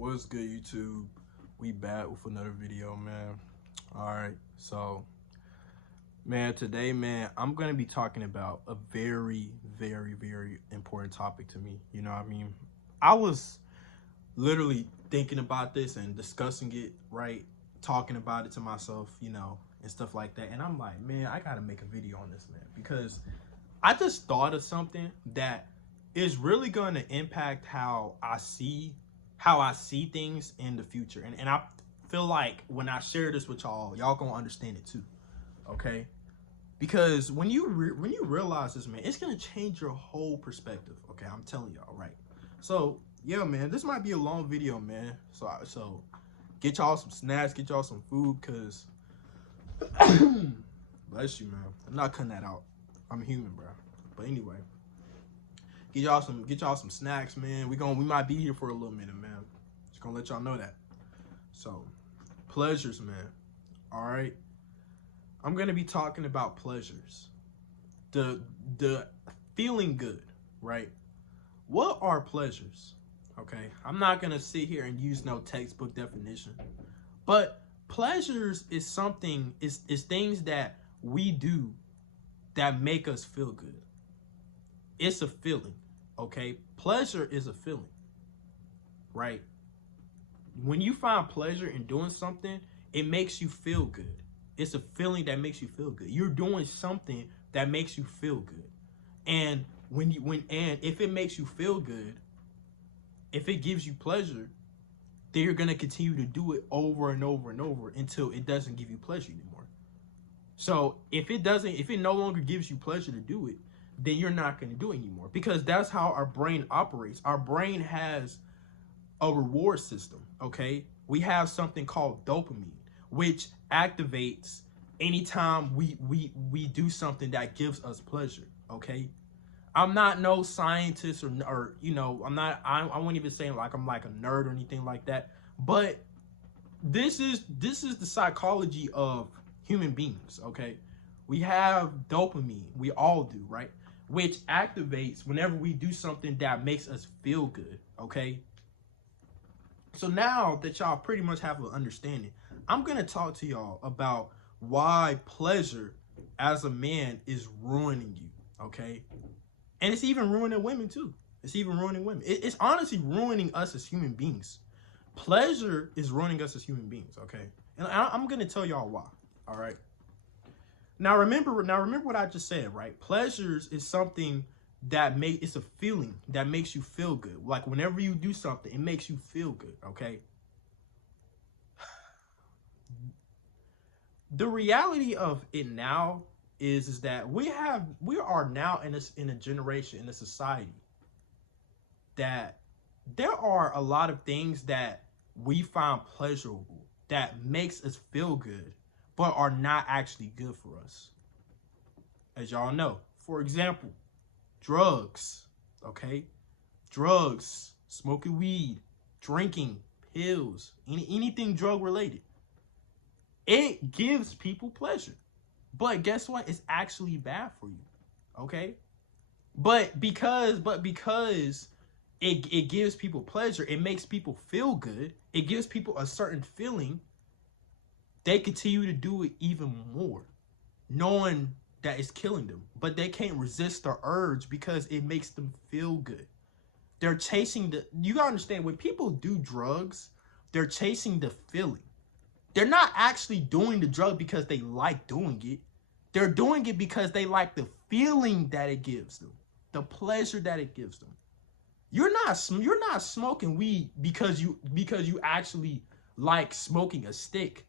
What's good, YouTube? We back with another video, man. All right, so man, today, man, I'm gonna be talking about a very, very, very important topic to me. You know what I mean? I was literally thinking about this and discussing it, right? Talking about it to myself, and stuff like that. And I'm like, man, I gotta make a video on this, man, because I just thought of something that is really gonna impact how I see things in the future. And I feel like when I share this with y'all gonna understand it too. Okay? Because when you realize this, man, it's gonna change your whole perspective. Okay, I'm telling y'all, right? So yeah, man, this might be a long video, man. So get y'all some snacks, get y'all some food, cause bless you, man. I'm not cutting that out. I'm human, bro. But anyway, get y'all some snacks, man. We might be here for a little minute, man. Just gonna let y'all know that. So, pleasures, man. All right. I'm gonna be talking about pleasures. The feeling good, right? What are pleasures? Okay. I'm not gonna sit here and use no textbook definition, but pleasures is things that we do that make us feel good. It's a feeling, okay? Pleasure is a feeling, right? When you find pleasure in doing something, it makes you feel good. It's a feeling that makes you feel good. You're doing something that makes you feel good. And if it makes you feel good, if it gives you pleasure, then you're gonna continue to do it over and over and over until it doesn't give you pleasure anymore. So if it no longer gives you pleasure to do it, then you're not going to do it anymore, because that's how our brain operates. Our brain has a reward system, okay? We have something called dopamine, which activates anytime we do something that gives us pleasure, okay? I'm not no scientist or I won't even say like I'm like a nerd or anything like that, but this is the psychology of human beings, okay? We have dopamine, we all do, right? Which activates whenever we do something that makes us feel good, okay? So now that y'all pretty much have an understanding, I'm gonna talk to y'all about why pleasure as a man is ruining you, okay? And it's even ruining women too. It's even ruining women. It's honestly ruining us as human beings. Pleasure is ruining us as human beings, okay? And I'm gonna tell y'all why, all right? Now remember what I just said, right? Pleasures is something it's a feeling that makes you feel good. Like whenever you do something, it makes you feel good, okay? The reality of it now is that we are now in a generation, in a society, that there are a lot of things that we find pleasurable, that makes us feel good, but are not actually good for us. As y'all know, for example, drugs, okay? Drugs, smoking weed, drinking, pills, anything drug related. It gives people pleasure. But guess what? It's actually bad for you, okay? But because it gives people pleasure, it makes people feel good, it gives people a certain feeling, they continue to do it even more, knowing that it's killing them. But they can't resist the urge because it makes them feel good. They're chasing you gotta understand, when people do drugs, they're chasing the feeling. They're not actually doing the drug because they like doing it. They're doing it because they like the feeling that it gives them, the pleasure that it gives them. You're not smoking weed because you actually like smoking a stick.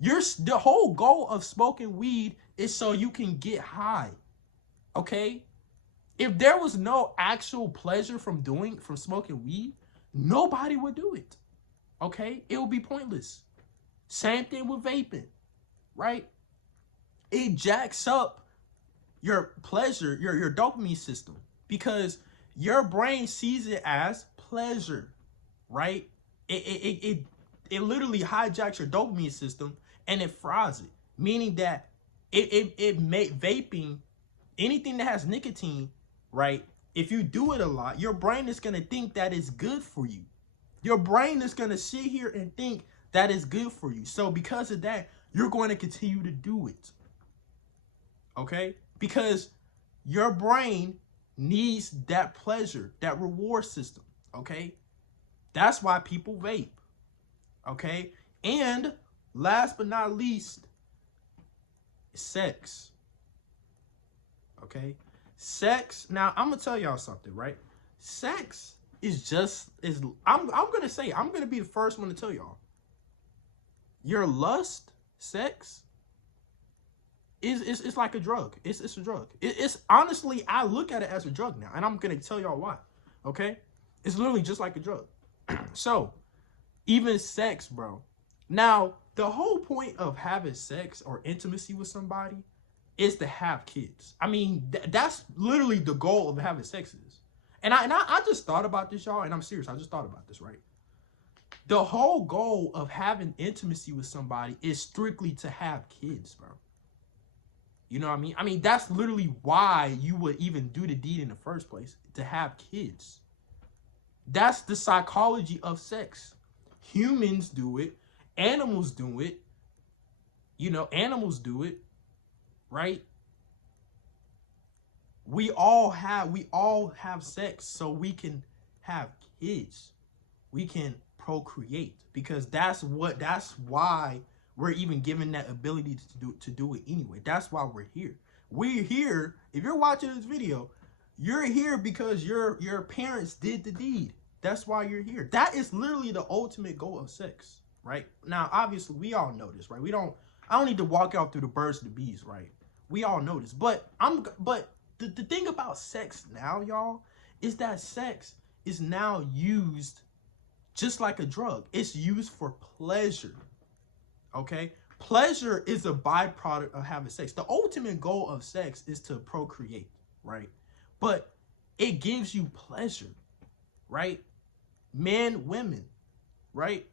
The whole goal of smoking weed is so you can get high, okay? If there was no actual pleasure from smoking weed, nobody would do it, okay? It would be pointless. Same thing with vaping, right? It jacks up your pleasure, your dopamine system, because your brain sees it as pleasure, right? It literally hijacks your dopamine system and it fries it, meaning that it make vaping, anything that has nicotine, right? If you do it a lot, your brain is gonna think that it's good for you. Your brain is going to sit here and think that is good for you. So because of that, you're going to continue to do it. Okay? Because your brain needs that pleasure, that reward system. Okay? That's why people vape. Okay? And last but not least, sex. Okay? Sex. Now, I'm going to tell y'all something, right? Sex is just, I'm going to say, I'm going to be the first one to tell y'all. Your lust, sex, it's like a drug. It's a drug. It's honestly, I look at it as a drug now, and I'm going to tell y'all why. Okay? It's literally just like a drug. So, even sex, bro. Now, the whole point of having sex or intimacy with somebody is to have kids. I mean, that's literally the goal of having sex is. And I just thought about this, y'all, and I'm serious. I just thought about this, right? The whole goal of having intimacy with somebody is strictly to have kids, bro. You know what I mean? I mean, that's literally why you would even do the deed in the first place, to have kids. That's the psychology of sex. Humans do it. Animals do it. You know, animals do it, right? We all have sex so we can have kids. We can procreate, because that's why we're even given that ability to do it anyway. That's why we're here. We're here. If you're watching this video, you're here because your parents did the deed. That's why you're here. That is literally the ultimate goal of sex, right? Now, obviously, we all know this, right? I don't need to walk out through the birds and the bees, right? We all know this. But the thing about sex now, y'all, is that sex is now used just like a drug. It's used for pleasure. Okay? Pleasure is a byproduct of having sex. The ultimate goal of sex is to procreate, right? But it gives you pleasure, right? Men, women, right?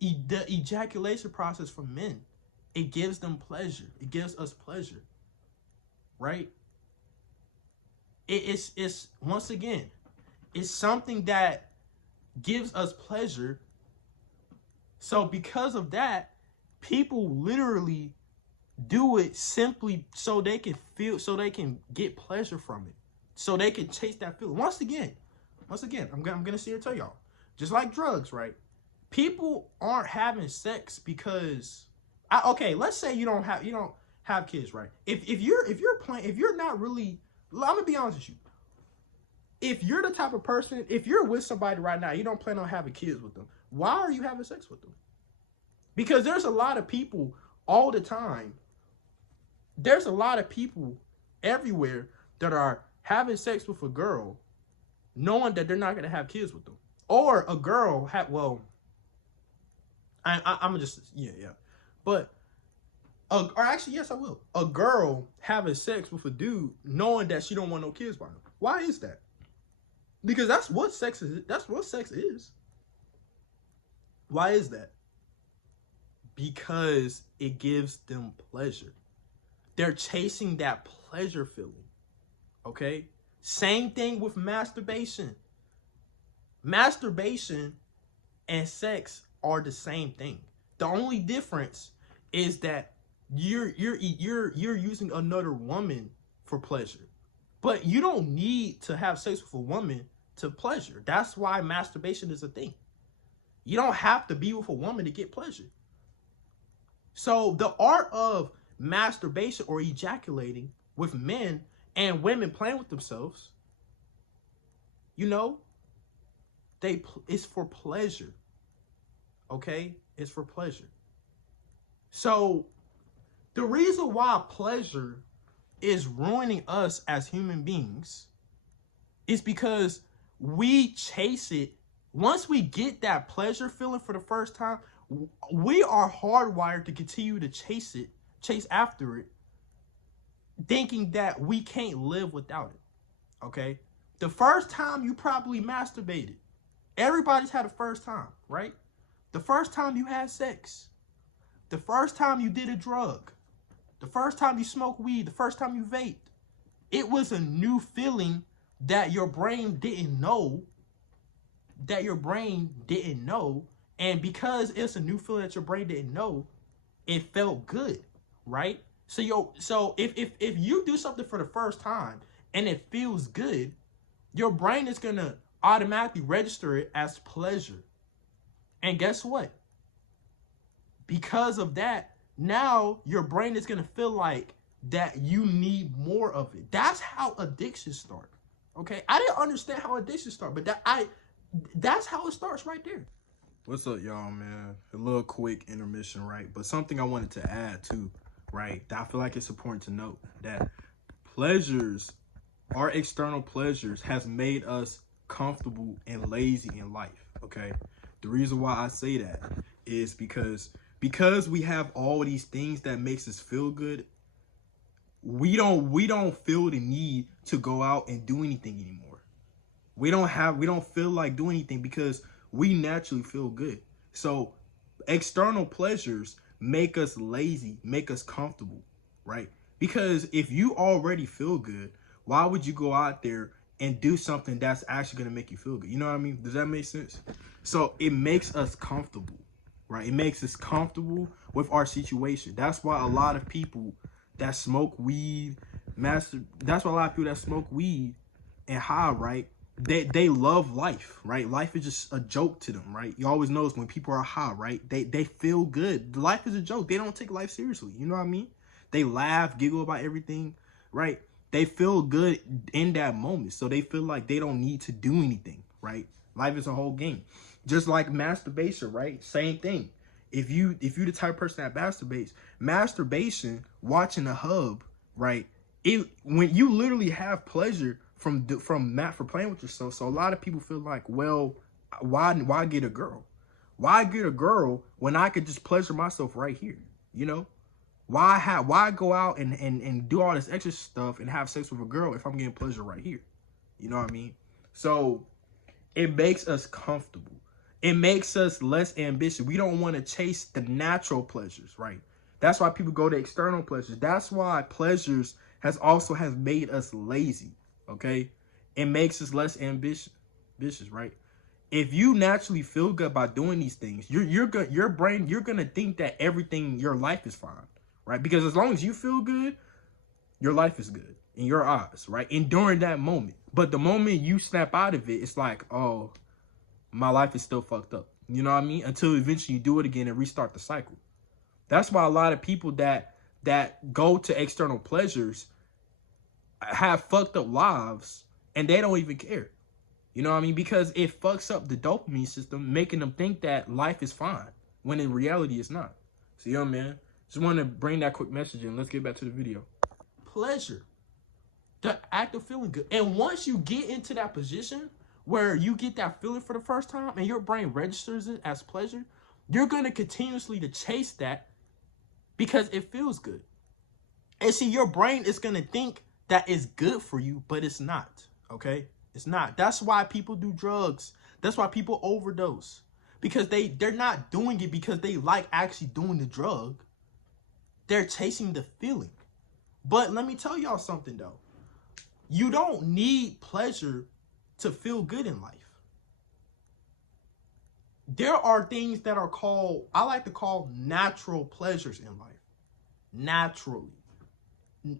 The ejaculation process for men, it gives them pleasure. It gives us pleasure, right? It's once again, it's something that gives us pleasure. So because of that, people literally do it simply so they can get pleasure from it, so they can chase that feeling. Once again, I'm gonna sit here and tell y'all, just like drugs, right? People aren't having sex because, okay, let's say you don't have kids, right? If you're not really, I'm gonna be honest with you. If you're the type of person, if you're with somebody right now, you don't plan on having kids with them, why are you having sex with them? Because there's a lot of people all the time. There's a lot of people everywhere that are having sex with a girl, knowing that they're not going to have kids with them. Or a girl I'm just, yeah. But, or actually, yes, I will. A girl having sex with a dude, knowing that she don't want no kids by him. Why is that? Because that's what sex is. That's what sex is. Why is that? Because it gives them pleasure. They're chasing that pleasure feeling. Okay? Same thing with masturbation. Masturbation and sex are the same thing. The only difference is that you're using another woman for pleasure. But you don't need to have sex with a woman to pleasure. That's why masturbation is a thing. You don't have to be with a woman to get pleasure. So the art of masturbation or ejaculating with men and women playing with themselves, you know, it's for pleasure. Okay? It's for pleasure. So the reason why pleasure is ruining us as human beings is because we chase it. Once we get that pleasure feeling for the first time, we are hardwired to continue to chase after it, thinking that we can't live without it. Okay? The first time you probably masturbated, everybody's had a first time, right? The first time you had sex, the first time you did a drug, the first time you smoked weed, the first time you vaped, it was a new feeling that your brain didn't know that your brain didn't know. And because it's a new feeling that your brain didn't know, it felt good, right? So if you do something for the first time and it feels good, your brain is gonna automatically register it as pleasure. And guess what? Because of that, now your brain is gonna feel like that you need more of it. That's how addictions start. Okay, I didn't understand how addictions start, but that's how it starts right there. What's up, y'all, man? A little quick intermission, right? But something I wanted to add too, right? I feel like it's important to note that pleasures, our external pleasures, has made us comfortable and lazy in life. Okay, the reason why I say that is because we have all these things that makes us feel good. We don't feel the need to go out and do anything anymore. We don't feel like doing anything because we naturally feel good. So external pleasures make us lazy, make us comfortable, right? Because if you already feel good, why would you go out there and do something that's actually going to make you feel good? You know what I mean? Does that make sense? So it makes us comfortable, right? It makes us comfortable with our situation. That's why a lot of people that smoke weed, that's why a lot of people that smoke weed and high, right? They love life, right? Life is just a joke to them, right? You always notice when people are high, right? They feel good. Life is a joke. They don't take life seriously. You know what I mean? They laugh, giggle about everything, right? They feel good in that moment. So they feel like they don't need to do anything, right? Life is a whole game. Just like masturbation, right? Same thing. If you the type of person that masturbates, masturbation, watching a hub, right? When you literally have pleasure from playing with yourself. So a lot of people feel like, well, why get a girl? Why get a girl when I could just pleasure myself right here? You know? Why go out and do all this extra stuff and have sex with a girl if I'm getting pleasure right here? You know what I mean? So it makes us comfortable. It makes us less ambitious. We don't want to chase the natural pleasures, right? That's why people go to external pleasures. That's why pleasures has made us lazy, okay? It makes us less ambitious, right? If you naturally feel good by doing these things, you're gonna think that everything, your life is fine, right? Because as long as you feel good, your life is good in your eyes, right? And during that moment. But the moment you snap out of it, it's like, oh, my life is still fucked up. You know what I mean? Until eventually you do it again and restart the cycle. That's why a lot of people that go to external pleasures have fucked up lives and they don't even care. You know what I mean? Because it fucks up the dopamine system, making them think that life is fine when in reality it's not. So, yo, man, just want to bring that quick message in. Let's get back to the video. Pleasure. The act of feeling good. And once you get into that position where you get that feeling for the first time and your brain registers it as pleasure, you're going to continuously to chase that because it feels good. And see, your brain is going to think that it's good for you, but it's not, okay? It's not. That's why people do drugs. That's why people overdose. Because they're not doing it because they like actually doing the drug. They're chasing the feeling. But let me tell y'all something, though. You don't need pleasure to feel good in life. There are things that are called, I like to call natural pleasures in life. Naturally.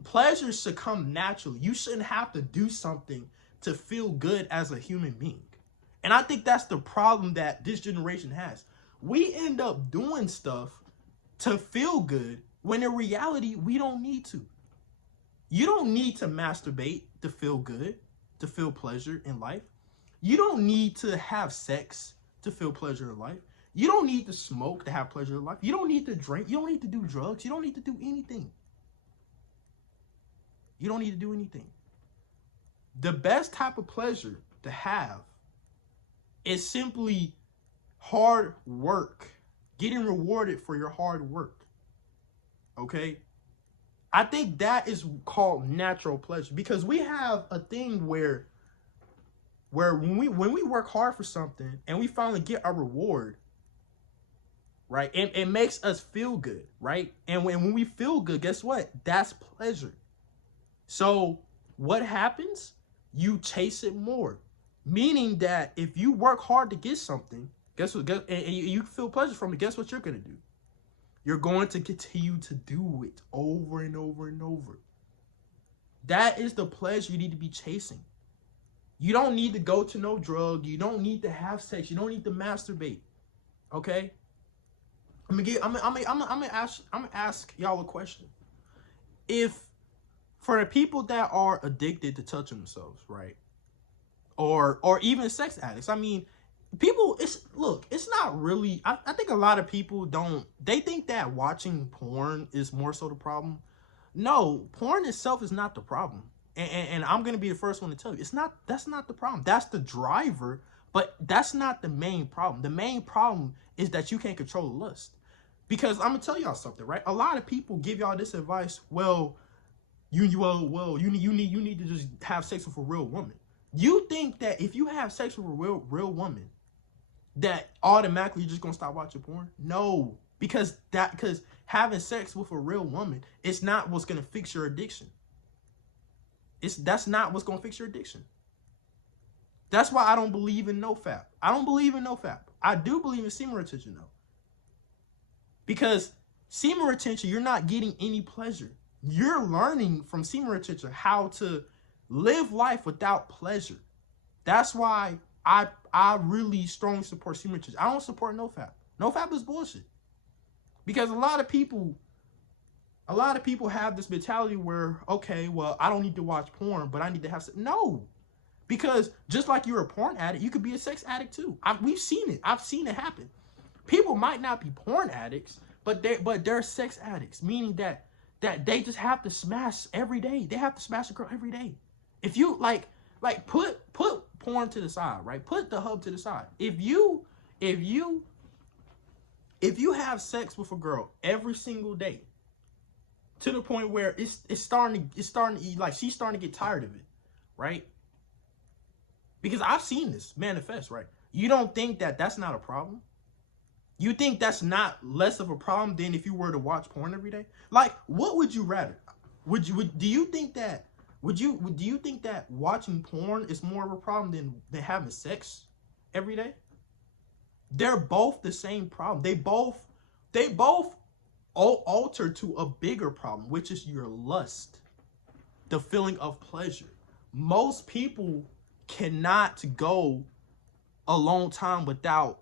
Pleasures should come naturally. You shouldn't have to do something to feel good as a human being. And I think that's the problem that this generation has. We end up doing stuff to feel good when in reality, we don't need to. You don't need to masturbate to feel good, to feel pleasure in life. You don't need to have sex to feel pleasure in life. You don't need to smoke to have pleasure in life. You don't need to drink. You don't need to do drugs. You don't need to do anything. You don't need to do anything. The best type of pleasure to have is simply hard work, getting rewarded for your hard work. Okay? I think that is called natural pleasure because we have a thing where when we work hard for something and we finally get our reward, right? It makes us feel good, right? And when we feel good, guess what? That's pleasure. So what happens? You chase it more. Meaning that if you work hard to get something, guess what? And you feel pleasure from it. Guess what you're gonna do? You're going to continue to do it over and over and over. That is the pleasure you need to be chasing. You don't need to go to no drug. You don't need to have sex. You don't need to masturbate. Okay. I'm gonna ask y'all a question. If for the people that are addicted to touching themselves, right, or even sex addicts, I mean, people, it's not really. I think a lot of people they think that watching porn is more so the problem. No, porn itself is not the problem. And I'm gonna be the first one to tell you, that's not the problem. That's the driver, but that's not the main problem. The main problem is that you can't control the lust. Because I'm gonna tell y'all something, right? A lot of people give y'all this advice. Well, you need to just have sex with a real woman. You think that if you have sex with a real woman, that automatically you're just gonna stop watching porn? No, because having sex with a real woman is not what's gonna fix your addiction. That's not what's gonna fix your addiction. That's why I don't believe in NoFap. I don't believe in NoFap. I do believe in semen retention though. Because semen retention, you're not getting any pleasure. You're learning from semen retention how to live life without pleasure. That's why I really strongly support semen retention. I don't support NoFap. NoFap is bullshit. Because a lot of people have this mentality where, okay, well, I don't need to watch porn, but I need to have sex. No. Because just like you're a porn addict, you could be a sex addict too. We've seen it. I've seen it happen. People might not be porn addicts, but they're sex addicts, meaning that they just have to smash every day. They have to smash a girl every day. If you like put porn to the side, right? Put the hub to the side. If you have sex with a girl every single day, to the point where it's starting to like she's starting to get tired of it, right? Because I've seen this manifest, right? You don't think that that's not a problem? You think that's not less of a problem than if you were to watch porn every day? Like, what would you rather? Do you think that watching porn is more of a problem than having sex every day? They're both the same problem. They both alter to a bigger problem, which is your lust, the feeling of pleasure. Most people cannot go a long time without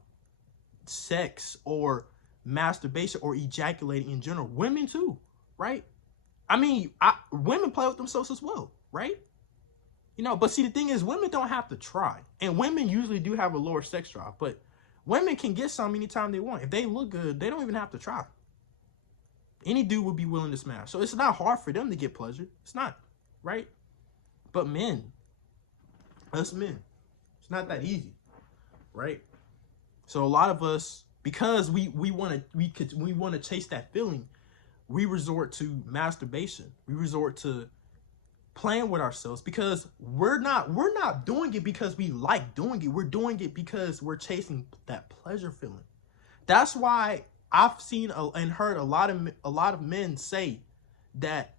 sex or masturbation or ejaculating in general. Women too, right? I mean, women play with themselves as well, right? You know, but see, the thing is, women don't have to try, and women usually do have a lower sex drive, but women can get some anytime they want. If they look good, they don't even have to try. Any dude would be willing to smash. So it's not hard for them to get pleasure. It's not, right? But men, us men, it's not that easy, right? So a lot of us, because we want to chase that feeling, we resort to masturbation. We resort to playing with ourselves because we're not doing it because we like doing it. We're doing it because we're chasing that pleasure feeling. That's why I've seen and heard a lot of men say that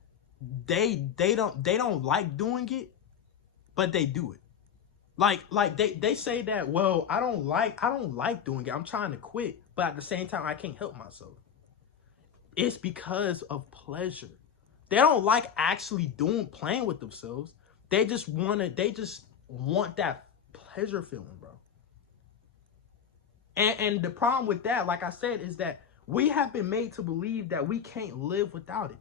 they don't like doing it, but they do it. Like they say that, well, I don't like doing it. I'm trying to quit, but at the same time I can't help myself. It's because of pleasure. They don't like actually playing with themselves. They just want that pleasure feeling, bro. And the problem with that, like I said, is that we have been made to believe that we can't live without it.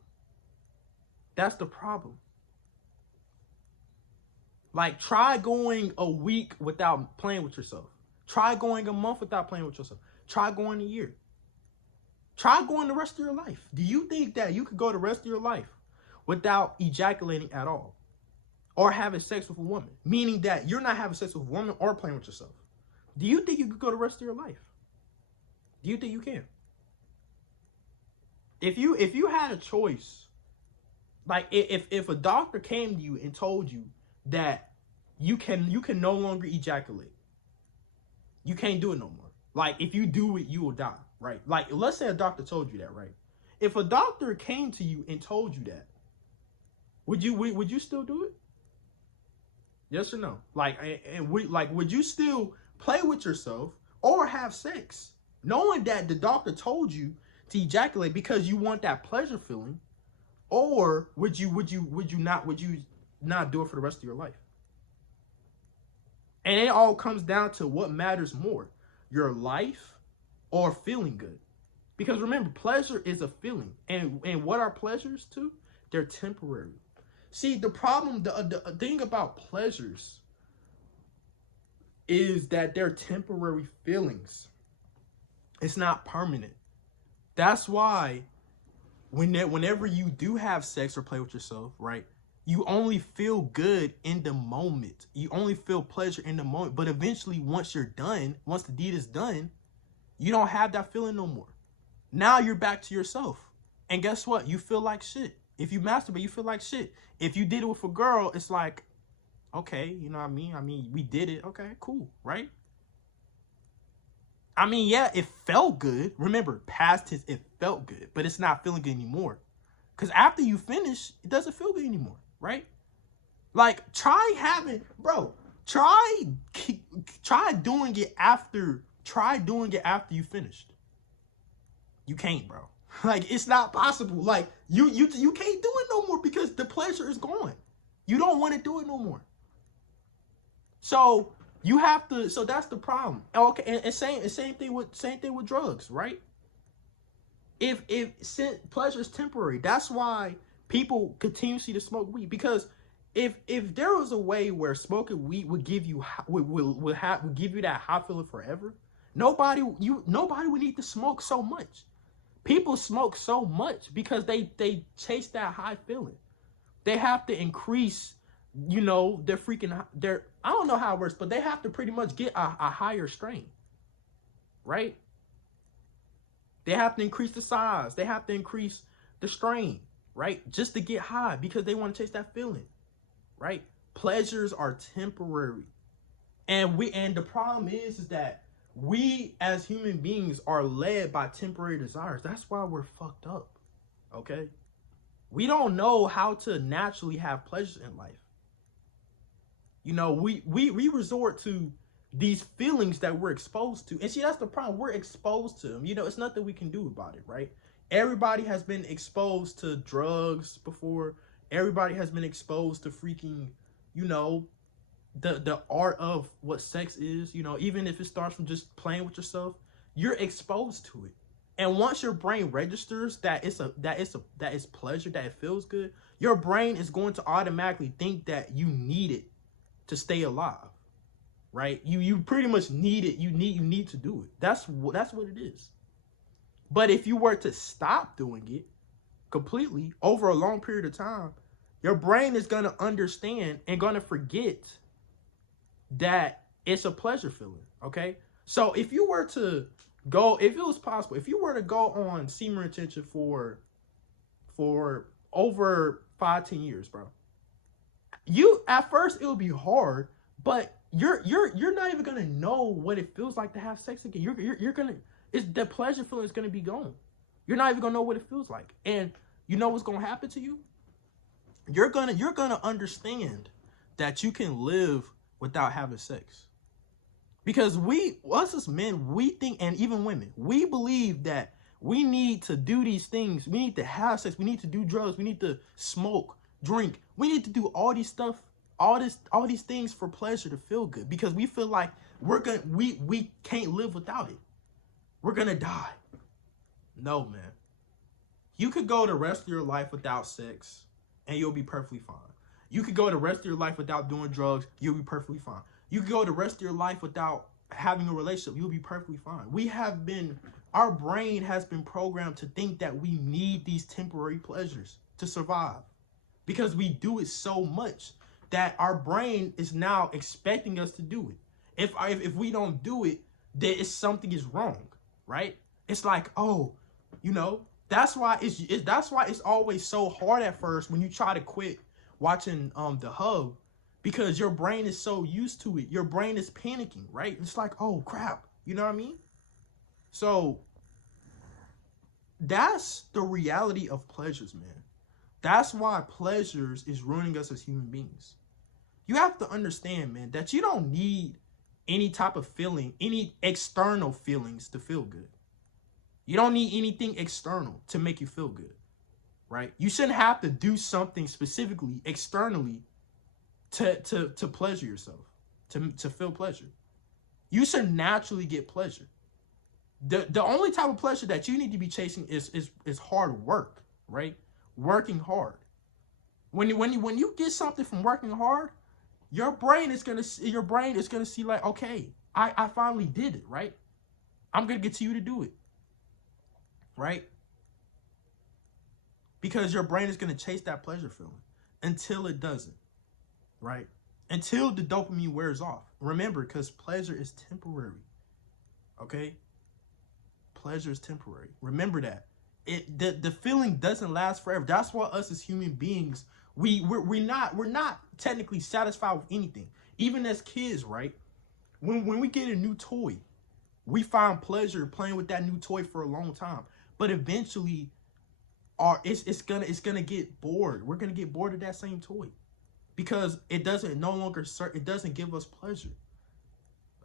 That's the problem. Like, try going a week without playing with yourself. Try going a month without playing with yourself. Try going a year. Try going the rest of your life. Do you think that you could go the rest of your life without ejaculating at all? Or having sex with a woman? Meaning that you're not having sex with a woman or playing with yourself. Do you think you could go the rest of your life? Do you think you can? If you had a choice, like if a doctor came to you and told you that you can no longer ejaculate, you can't do it no more. Like, if you do it, you will die, right? Like, let's say a doctor told you that, right? If a doctor came to you and told you that, would you still do it? Yes or no? Like, would you still play with yourself or have sex, knowing that the doctor told you to ejaculate because you want that pleasure feeling, or would you not do it for the rest of your life? And it all comes down to what matters more, your life or feeling good. Because remember, pleasure is a feeling, and what are pleasures too? They're temporary. See, the problem, the thing about pleasures is that they're temporary feelings. It's not permanent. That's why whenever you do have sex or play with yourself, right? You only feel good in the moment. You only feel pleasure in the moment. But eventually, once you're done, once the deed is done, you don't have that feeling no more. Now you're back to yourself. And guess what? You feel like shit. If you masturbate, you feel like shit. If you did it with a girl, it's like, okay, you know what I mean? I mean, we did it. Okay, cool, right? I mean, yeah, it felt good. Remember, past tense, it felt good, but it's not feeling good anymore. Because after you finish, it doesn't feel good anymore, right? Like, try doing it after you finished. You can't, bro. Like, it's not possible. Like, you can't do it no more because the pleasure is gone. You don't want to do it no more. So you have to. So that's the problem. Okay, and same thing with drugs, right? If pleasure is temporary, that's why people continuously to smoke weed. Because if there was a way where smoking weed would give you would give you that high feeling forever, nobody would need to smoke so much. People smoke so much because they chase that high feeling. They have to increase, their I don't know how it works, but they have to pretty much get a higher strain, right? They have to increase the size. They have to increase the strain, right? Just to get high because they want to chase that feeling, right? Pleasures are temporary. And the problem is that we as human beings are led by temporary desires. That's why we're fucked up. Okay? We don't know how to naturally have pleasure in life. We resort to these feelings that we're exposed to. And see, that's the problem. We're exposed to them. It's nothing we can do about it, right? Everybody has been exposed to drugs before. Everybody has been exposed to freaking, the art of what sex is. Even if it starts from just playing with yourself, you're exposed to it. And once your brain registers that it's pleasure, that it feels good, your brain is going to automatically think that you need it to stay alive, right? You pretty much need it. You need to do it. That's what it is. But if you were to stop doing it completely over a long period of time, your brain is going to understand and going to forget that it's a pleasure feeling, okay? So if you were to go, if it was possible, if you were to go on semen retention for over 5-10 years, bro, at first it would be hard, but you're not even gonna know what it feels like to have sex again. You're gonna, it's the pleasure feeling is gonna be gone. You're not even gonna know what it feels like. And you know what's gonna happen to you? You're gonna understand that you can live without having sex. Because us as men, we think, and even women, we believe that we need to do these things. We need to have sex. We need to do drugs. We need to smoke, drink. We need to do all these stuff, all these things for pleasure, to feel good. Because we feel like we can't live without it. We're gonna die. No, man. You could go the rest of your life without sex, and you'll be perfectly fine. You could go the rest of your life without doing drugs. You'll be perfectly fine. You could go the rest of your life without having a relationship. You'll be perfectly fine. Our brain has been programmed to think that we need these temporary pleasures to survive, because we do it so much that our brain is now expecting us to do it. If we don't do it, then something is wrong, right? It's like, oh, that's why it's always so hard at first when you try to quit watching The Hub, because your brain is so used to it. Your brain is panicking, right? It's like, oh crap, you know what I mean? So that's the reality of pleasures, man. That's why pleasures is ruining us as human beings. You have to understand, man, that you don't need any type of feeling, any external feelings to feel good. You don't need anything external to make you feel good, right? You shouldn't have to do something specifically externally to pleasure yourself, to feel pleasure. You should naturally get pleasure. The only type of pleasure that you need to be chasing is hard work, right? Working hard. When you get something from working hard, your brain is gonna see like, okay, I finally did it, right? I'm gonna get to you to do it, right? Because your brain is gonna chase that pleasure feeling until it doesn't, right? Until the dopamine wears off. Remember, because pleasure is temporary, okay? Pleasure is temporary. Remember that. The feeling doesn't last forever. That's why us as human beings, we're not technically satisfied with anything. Even as kids, right? When we get a new toy, we find pleasure playing with that new toy for a long time. But eventually, it's gonna get bored. We're gonna get bored of that same toy because it doesn't give us pleasure.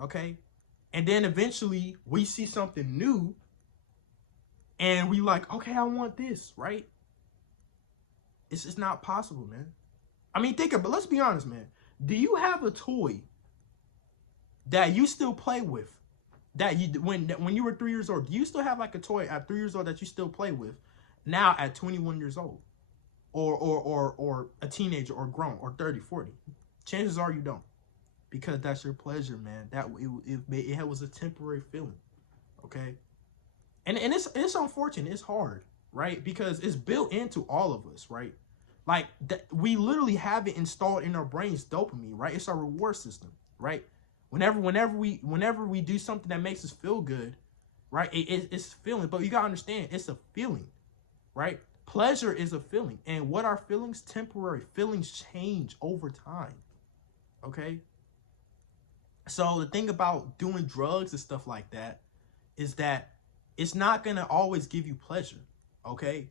Okay? And then eventually we see something new and we like, okay, I want this, right? It's just not possible, man. I mean, but let's be honest, man. Do you have a toy that you still play with that when you were 3 years old? Do you still have like a toy at 3 years old that you still play with now at 21 years old? Or a teenager or grown or 30, 40? Chances are you don't. Because that's your pleasure, man. It was a temporary feeling, okay? And it's unfortunate. It's hard, right? Because it's built into all of us, right? Like we literally have it installed in our brains, dopamine, right? It's our reward system, right? Whenever we do something that makes us feel good, right? It's feeling, but you gotta understand, it's a feeling, right? Pleasure is a feeling, and what are feelings? Temporary. Feelings change over time, okay? So the thing about doing drugs and stuff like that is that it's not going to always give you pleasure, okay?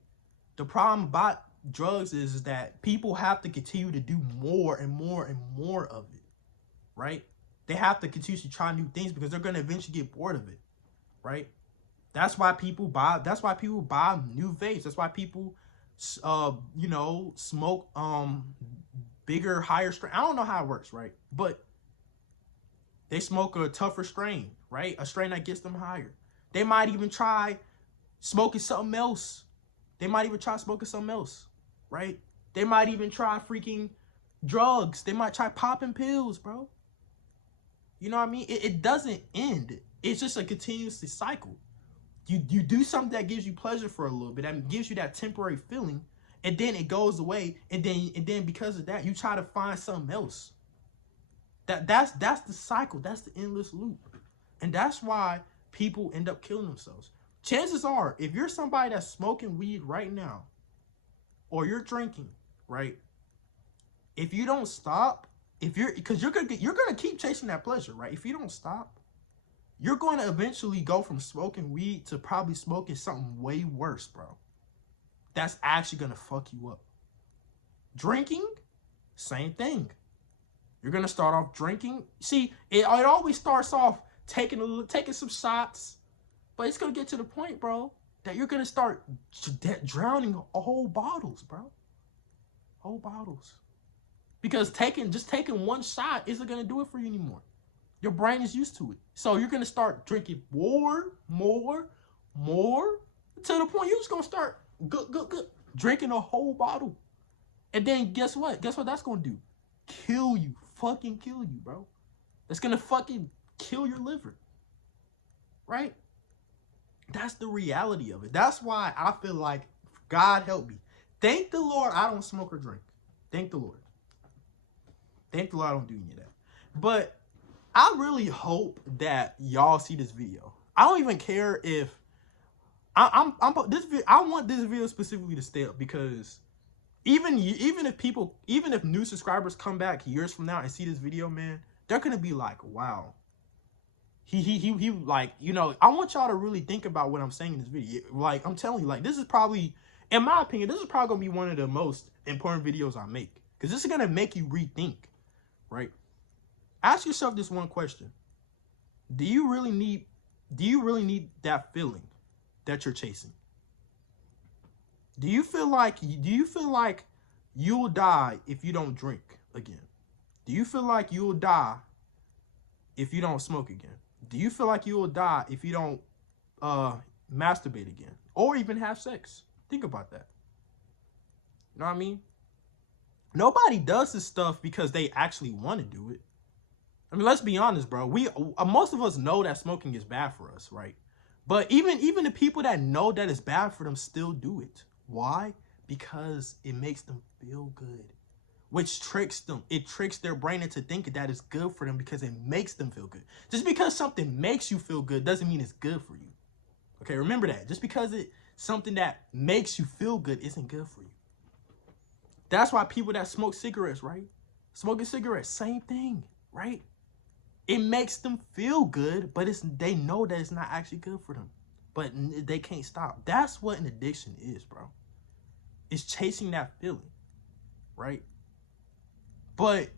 The problem about drugs is that people have to continue to do more and more and more of it, right? They have to continue to try new things because they're going to eventually get bored of it, right? That's why people buy new vapes. That's why people smoke bigger, higher strain. I don't know how it works, right? But they smoke a tougher strain, right? A strain that gets them higher. They might even try smoking something else. Right? They might even try freaking drugs. They might try popping pills, bro. You know what I mean? It doesn't end. It's just a continuous cycle. You do something that gives you pleasure for a little bit, that gives you that temporary feeling, and then it goes away, and then because of that, you try to find something else. That's the cycle. That's the endless loop. And that's why people end up killing themselves. Chances are, if you're somebody that's smoking weed right now, or you're drinking, right? If you don't stop, because you're gonna keep chasing that pleasure, right? If you don't stop, you're going to eventually go from smoking weed to probably smoking something way worse, bro. That's actually gonna fuck you up. Drinking, same thing. You're gonna start off drinking. See, it always starts off taking some shots, but it's gonna get to the point, bro, that you're gonna start drowning whole bottles, bro. Whole bottles. Because just taking one shot isn't gonna do it for you anymore. Your brain is used to it. So you're gonna start drinking more, to the point you're just gonna start drinking a whole bottle. And then guess what? Guess what that's gonna do? Kill you. Fucking kill you, bro. That's gonna fucking kill your liver. Right? That's the reality of it. That's why I feel like, God help me. Thank the Lord I don't smoke or drink. Thank the Lord. Thank the Lord I don't do any of that. But I really hope that y'all see this video. I don't even care if I want this video specifically to stay up, because even if new subscribers come back years from now and see this video, man, they're gonna be like, wow. He like, you know, I want y'all to really think about what I'm saying in this video. Like, I'm telling you, like, this is probably, in my opinion, this is probably gonna be one of the most important videos I make, because this is gonna make you rethink, right? Ask yourself this one question. Do you really need that feeling that you're chasing? Do you feel like you'll die if you don't drink again? Do you feel like you'll die if you don't smoke again? Do you feel like you will die if you don't masturbate again or even have sex? Think about that. You know what I mean? Nobody does this stuff because they actually want to do it. I mean, let's be honest, bro. Most of us know that smoking is bad for us, right? But even the people that know that it's bad for them still do it. Why? Because it makes them feel good, which tricks them. It tricks their brain into thinking that it's good for them because it makes them feel good. Just because something makes you feel good doesn't mean it's good for you. Okay, remember that. Just because it's something that makes you feel good isn't good for you. That's why people that smoke cigarettes, right? Smoking cigarettes, same thing, right? It makes them feel good, but they know that it's not actually good for them. But they can't stop. That's what an addiction is, bro. It's chasing that feeling, right? But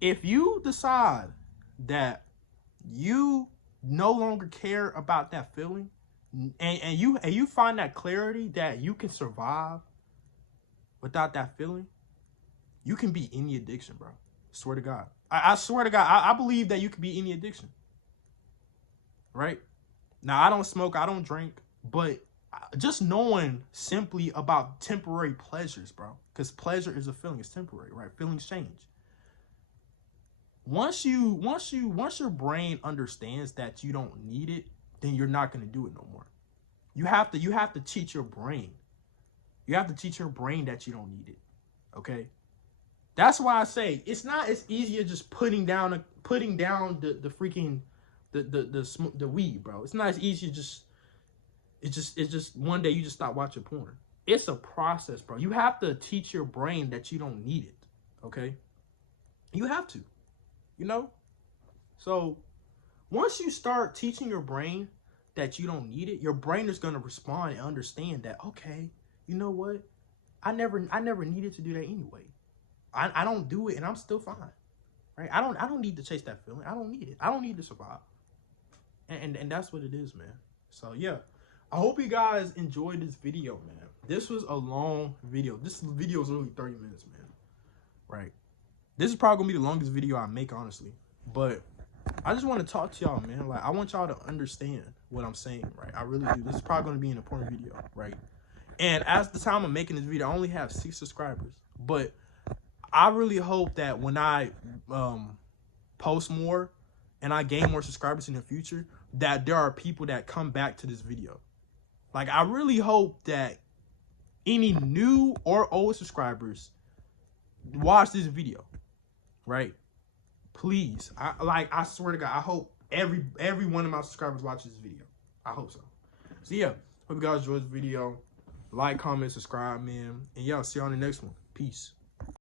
if you decide that you no longer care about that feeling, and you find that clarity that you can survive without that feeling, you can beat any addiction, bro. Swear to God. I swear to God, I believe that you can beat any addiction. Right? Now, I don't smoke, I don't drink, but just knowing simply about temporary pleasures, bro, because pleasure is a feeling, it's temporary, right? Feelings change. Once your brain understands that you don't need it, then you're not going to do it no more. You have to teach your brain. You have to teach your brain that you don't need it. Okay? That's why I say it's not as easy as just putting down the freaking the weed, bro. It's not as easy as it's just one day you just stop watching porn. It's a process, bro. You have to teach your brain that you don't need it. Okay? You have to. You know? So once you start teaching your brain that you don't need it, your brain is going to respond and understand that, okay, you know what? I never needed to do that anyway. I don't do it and I'm still fine. Right? I don't need to chase that feeling. I don't need it. I don't need to survive. And that's what it is, man. So yeah. I hope you guys enjoyed this video, man. This was a long video. This video is really 30 minutes, man. Right? This is probably gonna be the longest video I make, honestly. But I just want to talk to y'all, man. Like, I want y'all to understand what I'm saying, right? I really do. This is probably gonna be an important video, right? And as the time I'm making this video, I only have 6 subscribers. But I really hope that when I post more and I gain more subscribers in the future, that there are people that come back to this video. Like, I really hope that any new or old subscribers watch this video, right? Please. I swear to God, I hope every one of my subscribers watches this video. I hope so. So yeah, hope you guys enjoyed this video. Like, comment, subscribe, man. And y'all see you on the next one. Peace.